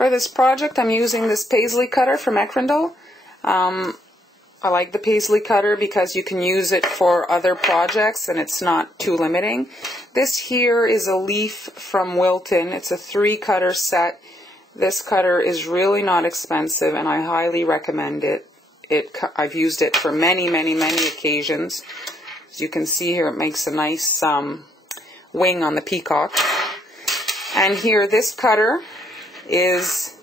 For this project, I'm using this paisley cutter from Ekrindle. I like the paisley cutter because you can use it for other projects and it's not too limiting. This here is a leaf from Wilton. It's a 3-cutter set. This cutter is really not expensive and I highly recommend it. I've used it for many occasions. As you can see here, it makes a nice wing on the peacock. And here, this cutter is,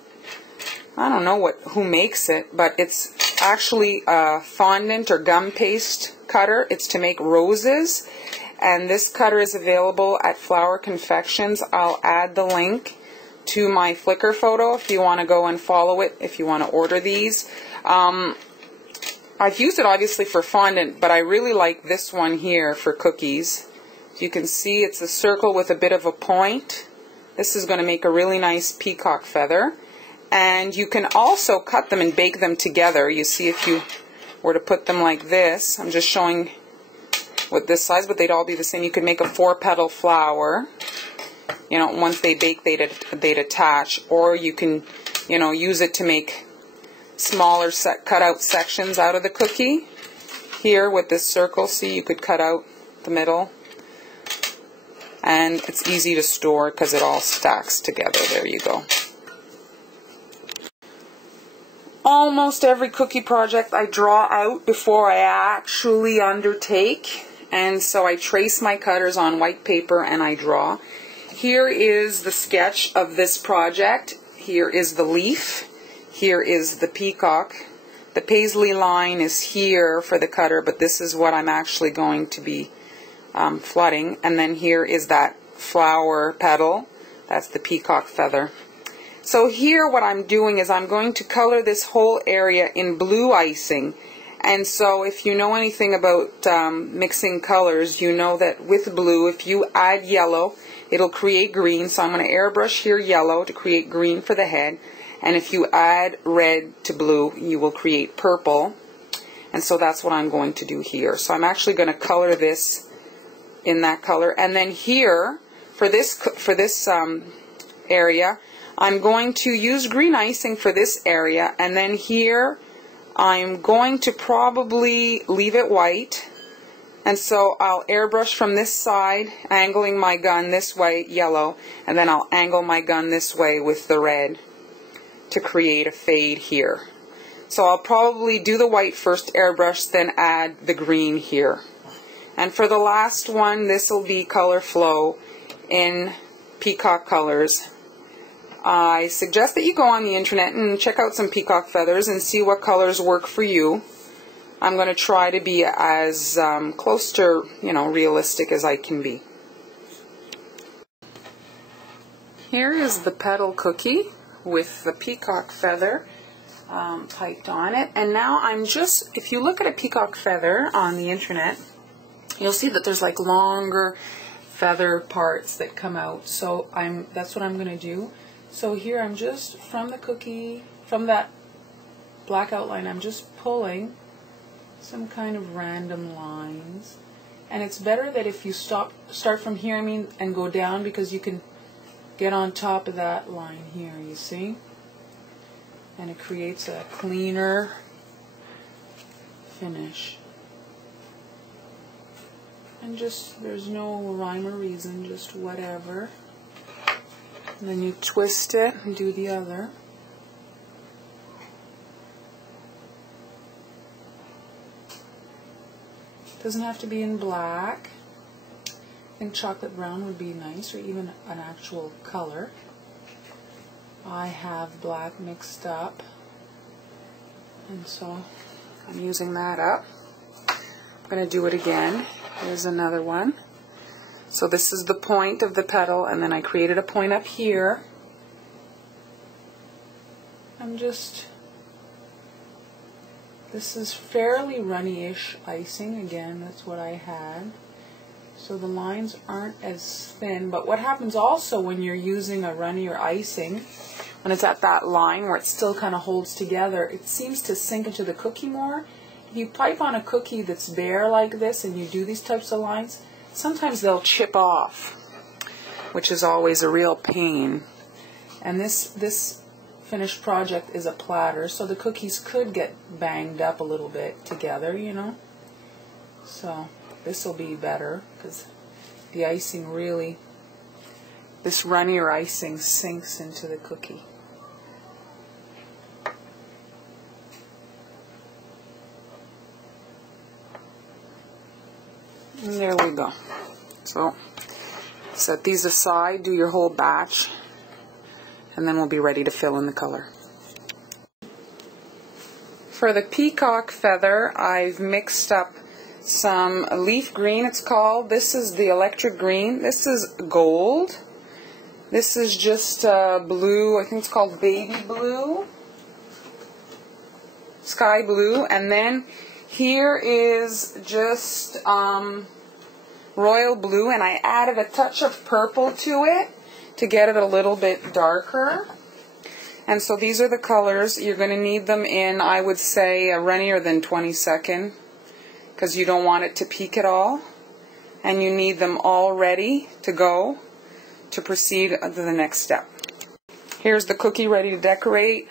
I don't know who makes it, but it's actually a fondant or gum paste cutter. It's to make roses, and this cutter is available at Flower Confections. I'll add the link to my Flickr photo if you want to go and follow it, if you want to order these. I've used it obviously for fondant, but I really like this one here for cookies. You can see it's a circle with a bit of a point. This is going to make a really nice peacock feather. And you can also cut them and bake them together. You see, if you were to put them like this, I'm just showing with this size, but they'd all be the same. You could make a 4-petal flower. You know, once they bake, they'd attach. Or you can, you know, use it to make smaller cut out sections out of the cookie. Here with this circle, see, you could cut out the middle. And it's easy to store because it all stacks together. There you go. Almost every cookie project I draw out before I actually undertake, and so I trace my cutters on white paper and I draw. Here is the sketch of this project. Here is the leaf. Here is the peacock. The paisley line is here for the cutter, but this is what I'm actually going to be flooding. And then here is that flower petal. That's the peacock feather. So here what I'm doing is I'm going to color this whole area in blue icing. And so if you know anything about mixing colors, you know that with blue, if you add yellow, it'll create green. So I'm going to airbrush here yellow to create green for the head. And if you add red to blue, you will create purple. And so that's what I'm going to do here. So I'm actually going to color this in that color. And then here, for this area, I'm going to use green icing for this area, and then here I'm going to probably leave it white, and so I'll airbrush from this side, angling my gun this way, yellow, and then I'll angle my gun this way with the red to create a fade here. So I'll probably do the white first, airbrush, then add the green here. And for the last one, this will be Color Flow in Peacock Colors. I suggest that you go on the internet and check out some peacock feathers and see what colors work for you. I'm going to try to be as close to, you know, realistic as I can be. Here is the petal cookie with the peacock feather piped on it. And now I'm just, if you look at a peacock feather on the internet, you'll see that there's like longer feather parts that come out. So that's what I'm going to do. So here I'm just, from the cookie, from that black outline, I'm just pulling some kind of random lines. And it's better that if you start from here, and go down, because you can get on top of that line here, you see? And it creates a cleaner finish. And just, there's no rhyme or reason, just whatever. And then you twist it and do the other. Doesn't have to be in black. I think chocolate brown would be nice, or even an actual color. I have black mixed up, and so I'm using that up. I'm going to do it again. Here's another one. So this is the point of the petal, and then I created a point up here. This is fairly runny-ish icing. Again, that's what I had. So the lines aren't as thin, but what happens also when you're using a runnier icing, when it's at that line where it still kind of holds together, it seems to sink into the cookie more. If you pipe on a cookie that's bare like this and you do these types of lines, sometimes they'll chip off, which is always a real pain. And this finished project is a platter, so the cookies could get banged up a little bit together, you know. So this will be better because the icing really, this runnier icing sinks into the cookie. And there we go. So set these aside, do your whole batch, and then we'll be ready to fill in the color. For the peacock feather, I've mixed up some leaf green, it's called. This is the electric green. This is gold. This is just blue, I think it's called baby blue. Sky blue. And then here is just royal blue, and I added a touch of purple to it to get it a little bit darker. And so these are the colors. You're going to need them in, I would say, a runnier than 22nd, because you don't want it to peak at all. And you need them all ready to go to proceed to the next step. Here's the cookie ready to decorate.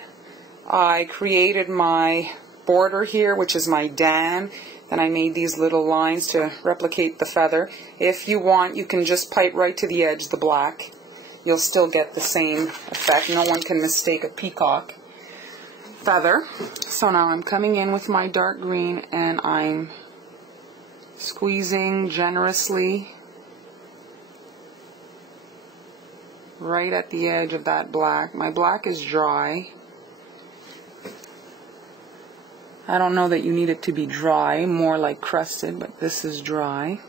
I created my border here, which is my Dan. Then I made these little lines to replicate the feather. If you want, you can just pipe right to the edge, the black. You'll still get the same effect. No one can mistake a peacock feather. So now I'm coming in with my dark green and I'm squeezing generously right at the edge of that black. My black is dry. I don't know that you need it to be dry, more like crusted, but this is dry.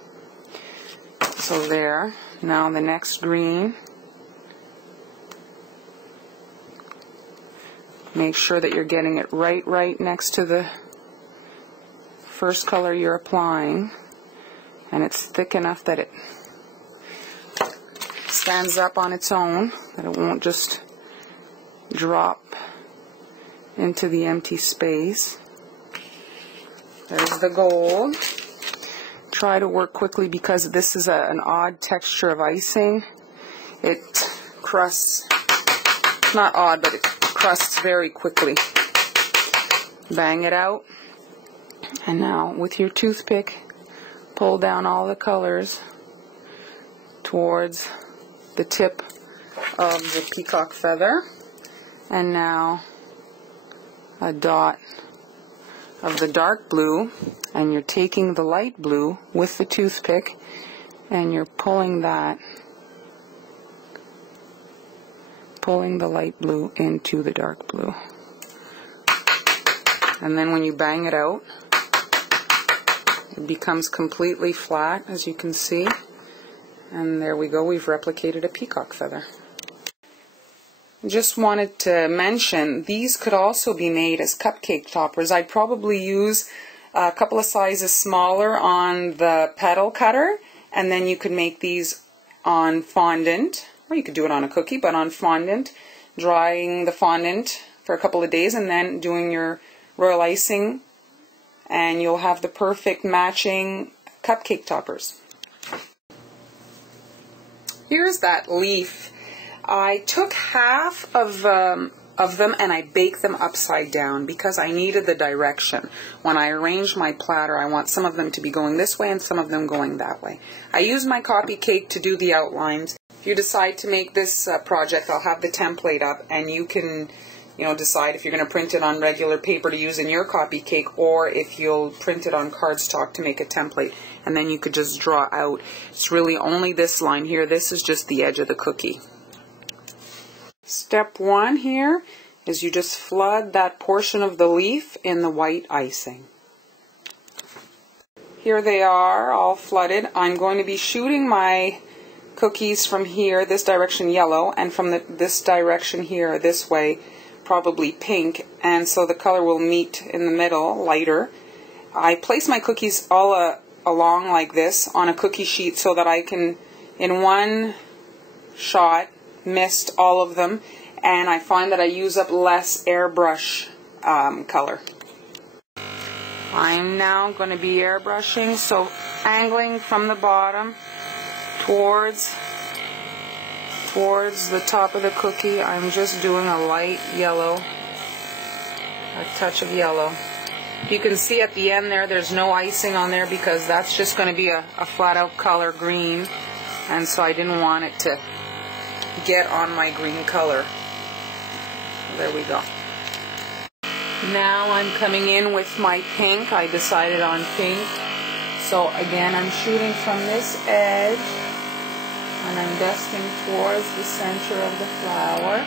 So there. Now the next green. Make sure that you're getting it right next to the first color you're applying, and it's thick enough that it stands up on its own, that it won't just drop into the empty space. There's the gold. Try to work quickly because this is an odd texture of icing. It crusts, not odd, but it crusts very quickly. Bang it out. And now with your toothpick, pull down all the colors towards the tip of the peacock feather. And now a dot of the dark blue, and you're taking the light blue with the toothpick and you're pulling the light blue into the dark blue. And then when you bang it out, it becomes completely flat, as you can see. And there we go, we've replicated a peacock feather. Just wanted to mention, these could also be made as cupcake toppers. I'd probably use a couple of sizes smaller on the petal cutter, and then you could make these on fondant, or you could do it on a cookie, but on fondant, drying the fondant for a couple of days and then doing your royal icing, and you'll have the perfect matching cupcake toppers. Here's that leaf. I took half of them and I baked them upside down because I needed the direction. When I arrange my platter, I want some of them to be going this way and some of them going that way. I use my copy cake to do the outlines. If you decide to make this project, I'll have the template up, and you can, decide if you're going to print it on regular paper to use in your copy cake, or if you'll print it on cardstock to make a template, and then you could just draw out. It's really only this line here. This is just the edge of the cookie. Step 1 here is you just flood that portion of the leaf in the white icing. Here they are, all flooded. I'm going to be shooting my cookies from here, this direction yellow, and from this direction here, this way, probably pink, and so the color will meet in the middle, lighter. I place my cookies all along like this on a cookie sheet so that I can, in one shot, mist all of them, and I find that I use up less airbrush color. I'm now going to be airbrushing, so angling from the bottom towards towards the top of the cookie, I'm just doing a light yellow, a touch of yellow. You can see at the end there, there's no icing on there because that's just going to be a flat out color green, and so I didn't want it to get on my green color. There we go. Now I'm coming in with my pink. I decided on pink. So again, I'm shooting from this edge and I'm dusting towards the center of the flower.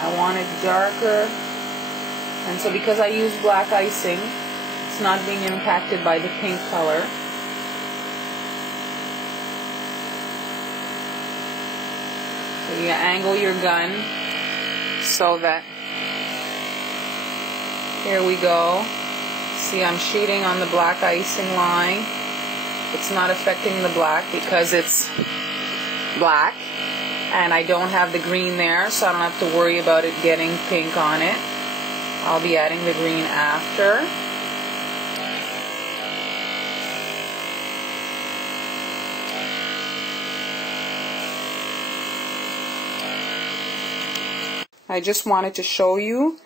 I want it darker, and so because I use black icing, it's not being impacted by the pink color. So you angle your gun so that, here we go. See, I'm shooting on the black icing line. It's not affecting the black because it's black. And I don't have the green there, so I don't have to worry about it getting pink on it. I'll be adding the green after. I just wanted to show you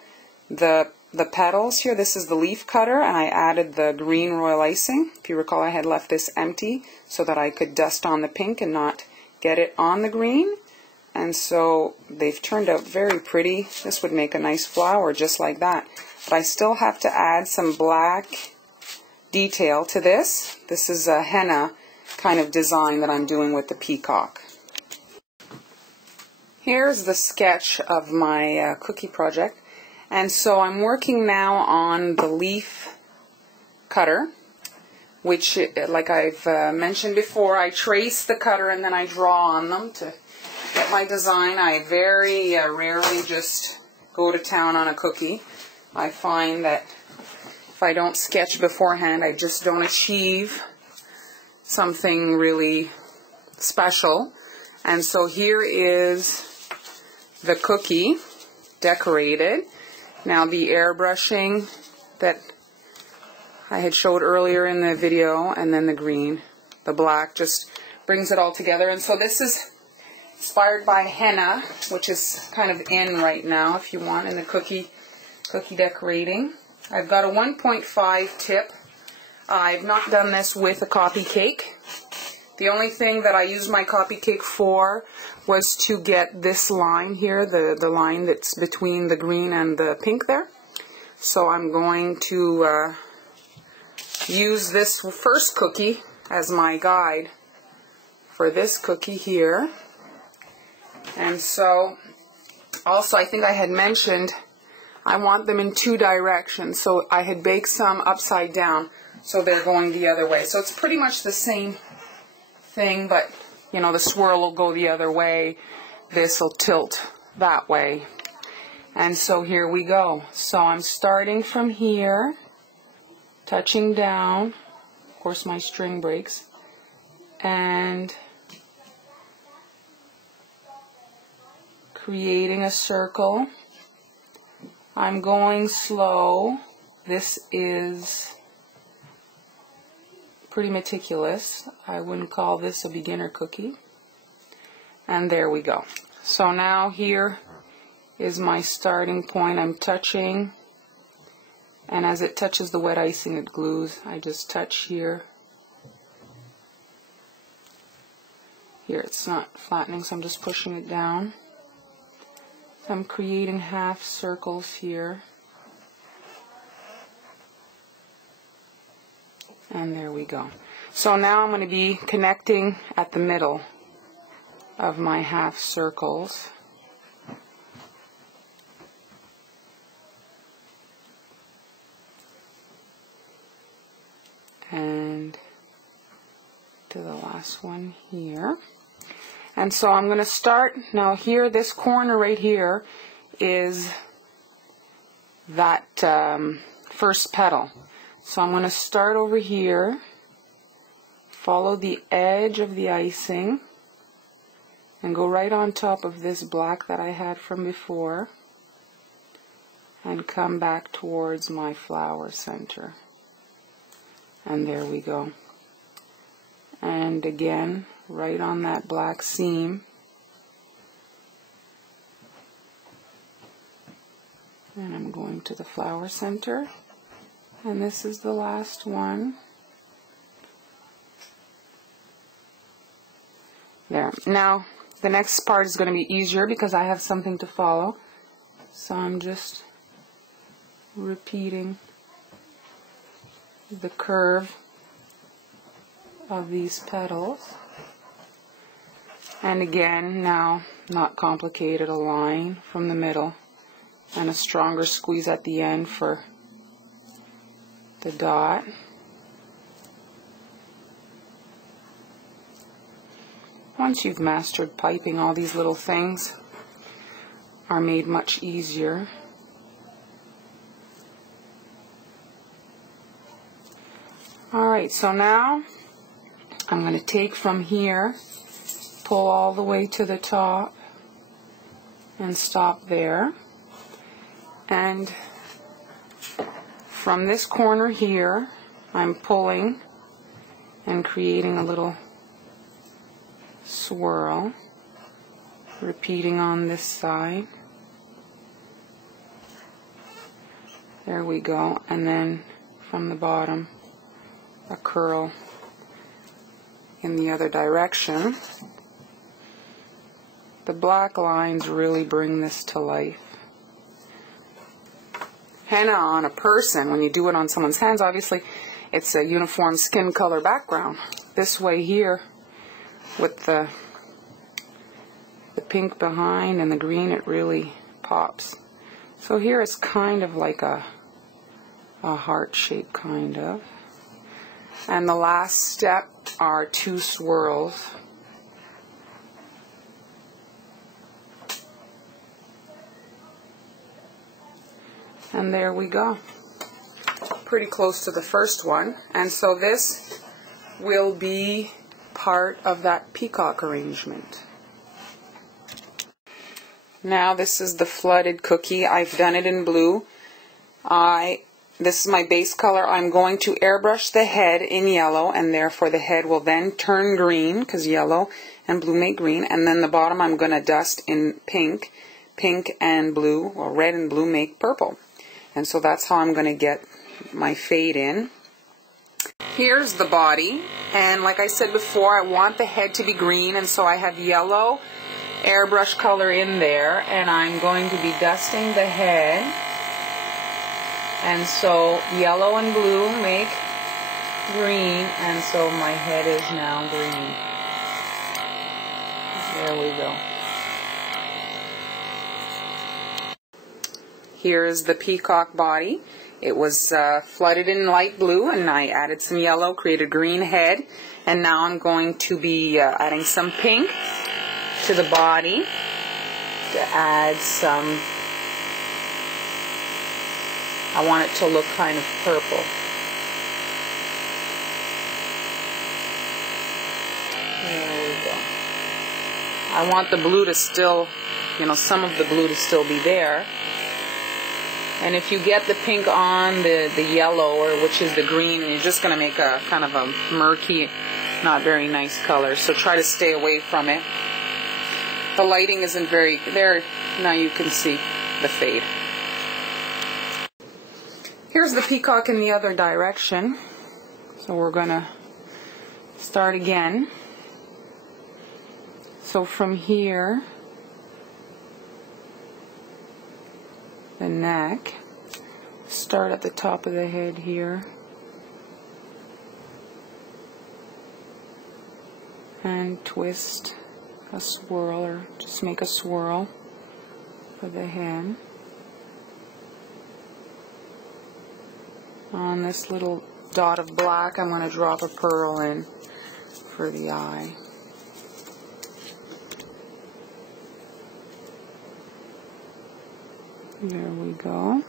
the petals here. This is the leaf cutter, and I added the green royal icing. If you recall, I had left this empty so that I could dust on the pink and not get it on the green. And so they've turned out very pretty. This would make a nice flower just like that. But I still have to add some black detail to this. This is a henna kind of design that I'm doing with the peacock. Here's the sketch of my cookie project. And so I'm working now on the leaf cutter, which, like I've mentioned before, I trace the cutter and then I draw on them to get my design. I very rarely just go to town on a cookie. I find that if I don't sketch beforehand, I just don't achieve something really special. And so here is the cookie decorated. Now the airbrushing that I had showed earlier in the video, and then the green, the black, just brings it all together. And so this is inspired by henna, which is kind of in right now, if you want, in the cookie decorating. I've got a 1.5 tip. I've not done this with a coffee cake. The only thing that I used my coffee cake for was to get this line here, the line that's between the green and the pink there. So I'm going to use this first cookie as my guide for this cookie here. And so, also I think I had mentioned I want them in two directions. So I had baked some upside down, so they're going the other way. So it's pretty much the same thing, but you know, the swirl will go the other way. This will tilt that way. And so here we go. So I'm starting from here, touching down. Of course my string breaks. And creating a circle. I'm going slow. This is pretty meticulous. I wouldn't call this a beginner cookie. And there we go. So now here is my starting point. I'm touching, and as it touches the wet icing, it glues. I just touch here. Here it's not flattening, so I'm just pushing it down. I'm creating half circles here. And there we go. So now I'm going to be connecting at the middle of my half circles. And to the last one here. And so I'm going to start, now here, this corner right here is that first petal. So I'm going to start over here, follow the edge of the icing, and go right on top of this black that I had from before, and come back towards my flower center. And there we go. And again, right on that black seam. And I'm going to the flower center. And this is the last one. There. Now, the next part is going to be easier because I have something to follow. So I'm just repeating the curve of these petals. And again, now, not complicated, a line from the middle and a stronger squeeze at the end for the dot. Once you've mastered piping, all these little things are made much easier. Alright, so now I'm going to take from here, pull all the way to the top, and stop there. And from this corner here, I'm pulling and creating a little swirl, repeating on this side. There we go. And then from the bottom, a curl in the other direction. The black lines really bring this to life. Henna on a person, when you do it on someone's hands, obviously it's a uniform skin color background. This way here, with the pink behind and the green, it really pops. So here it's kind of like a heart shape, kind of. And the last step are 2 swirls. And there we go. Pretty close to the first one. And so this will be part of that peacock arrangement. Now this is the flooded cookie. I've done it in blue. This is my base color. I'm going to airbrush the head in yellow, and therefore the head will then turn green, because yellow and blue make green. And then the bottom I'm going to dust in pink. Pink and blue, or red and blue, make purple. And so that's how I'm going to get my fade in. Here's the body, and like I said before, I want the head to be green, and so I have yellow airbrush color in there, and I'm going to be dusting the head. And so yellow and blue make green, and so my head is now green. There we go. Here is the peacock body. It was flooded in light blue, and I added some yellow, created green head, and now I'm going to be adding some pink to the body to add some. I want it to look kind of purple. There we go. I want the blue to still, some of the blue to still be there. And if you get the pink on the yellow, or which is the green, you're just going to make a kind of a murky, not very nice color. So try to stay away from it. The lighting isn't very there. Now you can see the fade. Here's the peacock in the other direction. So we're going to start again. So from here, the neck, start at the top of the head here, and twist a swirl, or just make a swirl for the head. On this little dot of black, I'm going to drop a pearl in for the eye. There we go.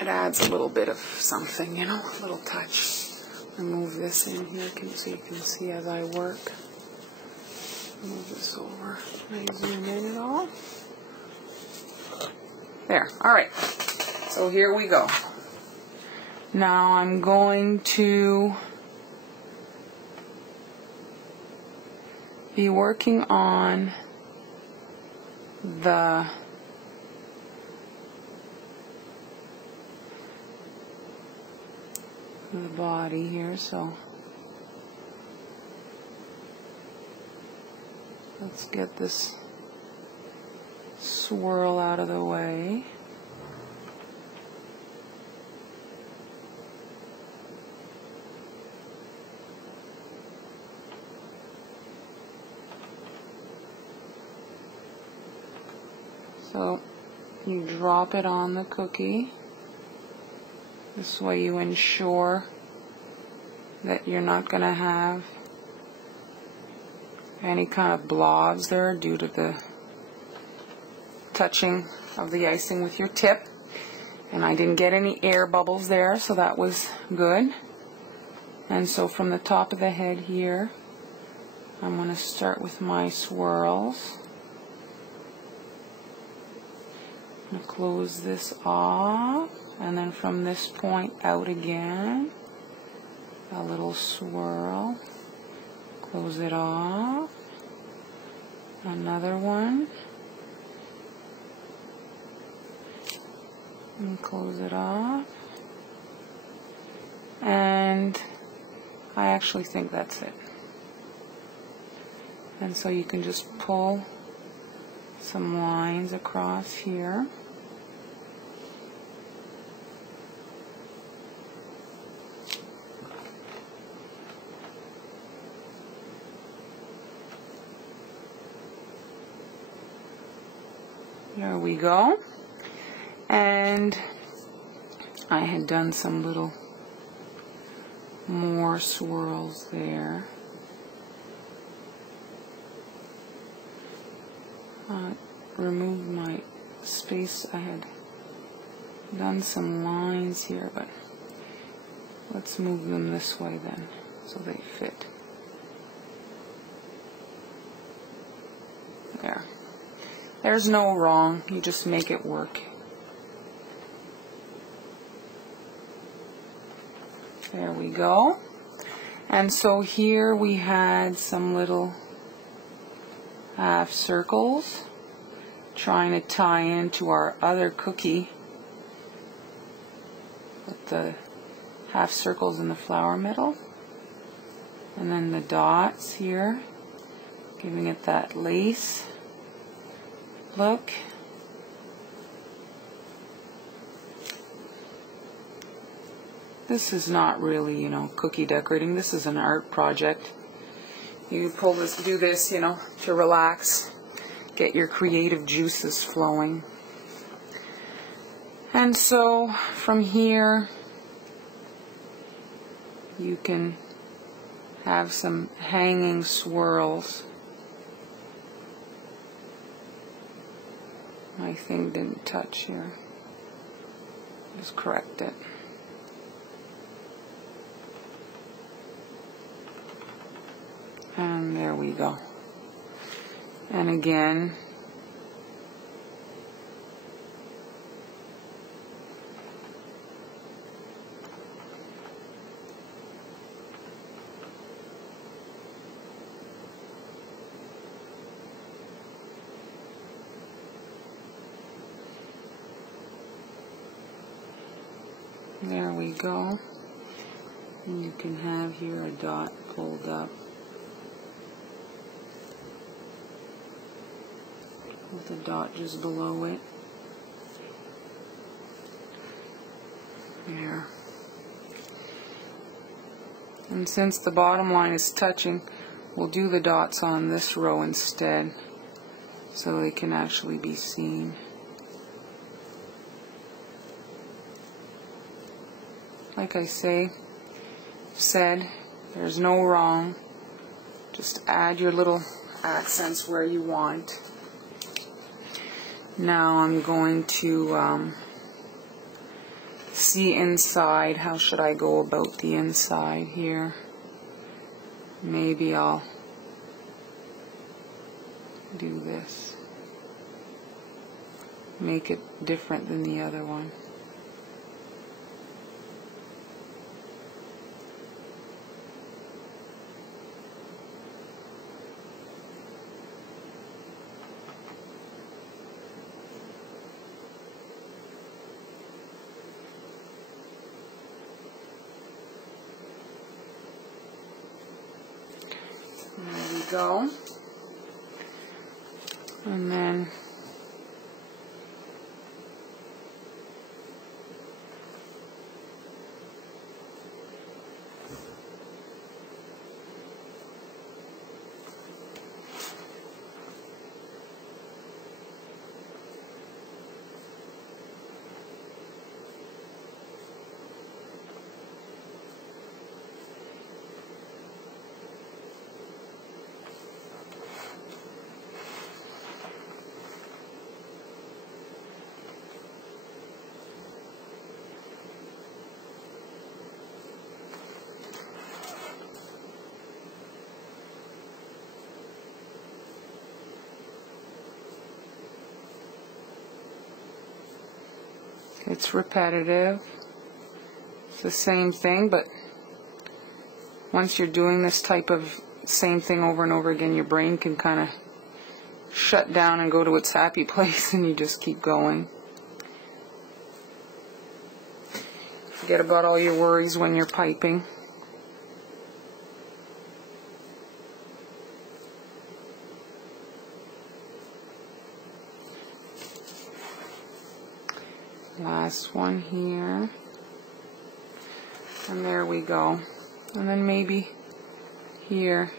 It adds a little bit of something, a little touch. I move this in here so you can see as I work. Move this over. Can I zoom in at all? There. All right. So here we go. Now I'm going to be working on the body here, so let's get this swirl out of the way. So you drop it on the cookie. This way you ensure that you're not going to have any kind of blobs there due to the touching of the icing with your tip. And I didn't get any air bubbles there, so that was good. And so from the top of the head here, I'm going to start with my swirls. I'm going to close this off, and then from this point out again, a little swirl, close it off, another one, and close it off, and I actually think that's it. And so you can just pull some lines across here. There we go. And I had done some little more swirls there. Remove my space. I had done some lines here, but let's move them this way then so they fit. There. There's no wrong, you just make it work. There we go. And so here we had some little half circles trying to tie into our other cookie with the half circles in the flower middle, and then the dots here giving it that lace look. This is not really, cookie decorating. This is an art project. You do this, to relax, get your creative juices flowing. And so from here, you can have some hanging swirls. My thing didn't touch here. Just correct it. And there we go. And again, there we go. And you can have here a dot pulled up with a dot just below it. There. And since the bottom line is touching, we'll do the dots on this row instead so they can actually be seen. Like I said, there's no wrong. Just add your little accents where you want. Now I'm going to see inside. How should I go about the inside here? Maybe I'll do this. Make it different than the other one. go. And then it's repetitive. It's the same thing, but once you're doing this type of same thing over and over again, your brain can kind of shut down and go to its happy place, and you just keep going. Forget about all your worries when you're piping. Last one here, and there we go. And then maybe here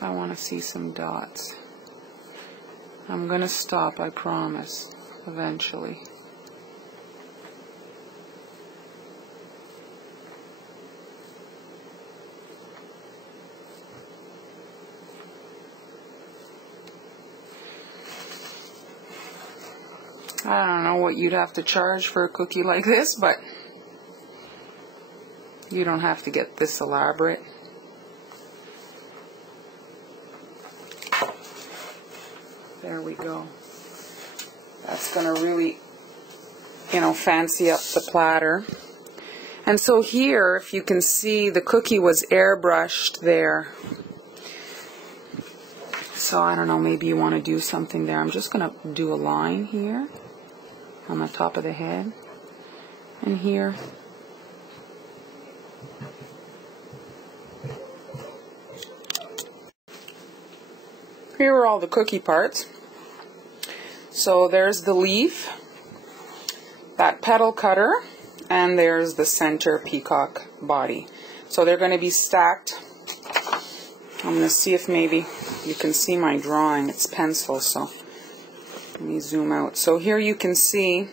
I want to see some dots. I'm gonna stop, I promise, eventually. I don't know what you'd have to charge for a cookie like this, but you don't have to get this elaborate. There we go. That's going to really, fancy up the platter. And so here, if you can see, the cookie was airbrushed there. So I don't know, maybe you want to do something there. I'm just going to do a line here on the top of the head, and here. Here are all the cookie parts. So there's the leaf, that petal cutter, and there's the center peacock body. So they're going to be stacked. I'm going to see if maybe you can see my drawing. It's pencil, so let me zoom out. So here you can see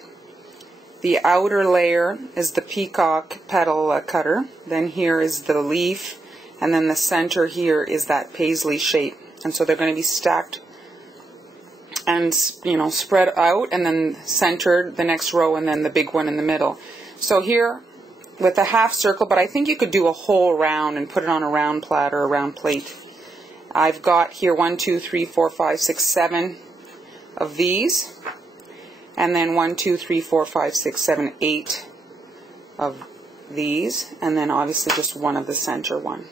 the outer layer is the peacock petal cutter. Then here is the leaf, and then the center here is that paisley shape. And so they're going to be stacked and, spread out, and then centered the next row, and then the big one in the middle. So here with a half circle, but I think you could do a whole round and put it on a round platter, a round plate. I've got here 1, 2, 3, 4, 5, 6, 7 of these, and then 1, 2, 3, 4, 5, 6, 7, 8 of these, and then obviously just one of the center one.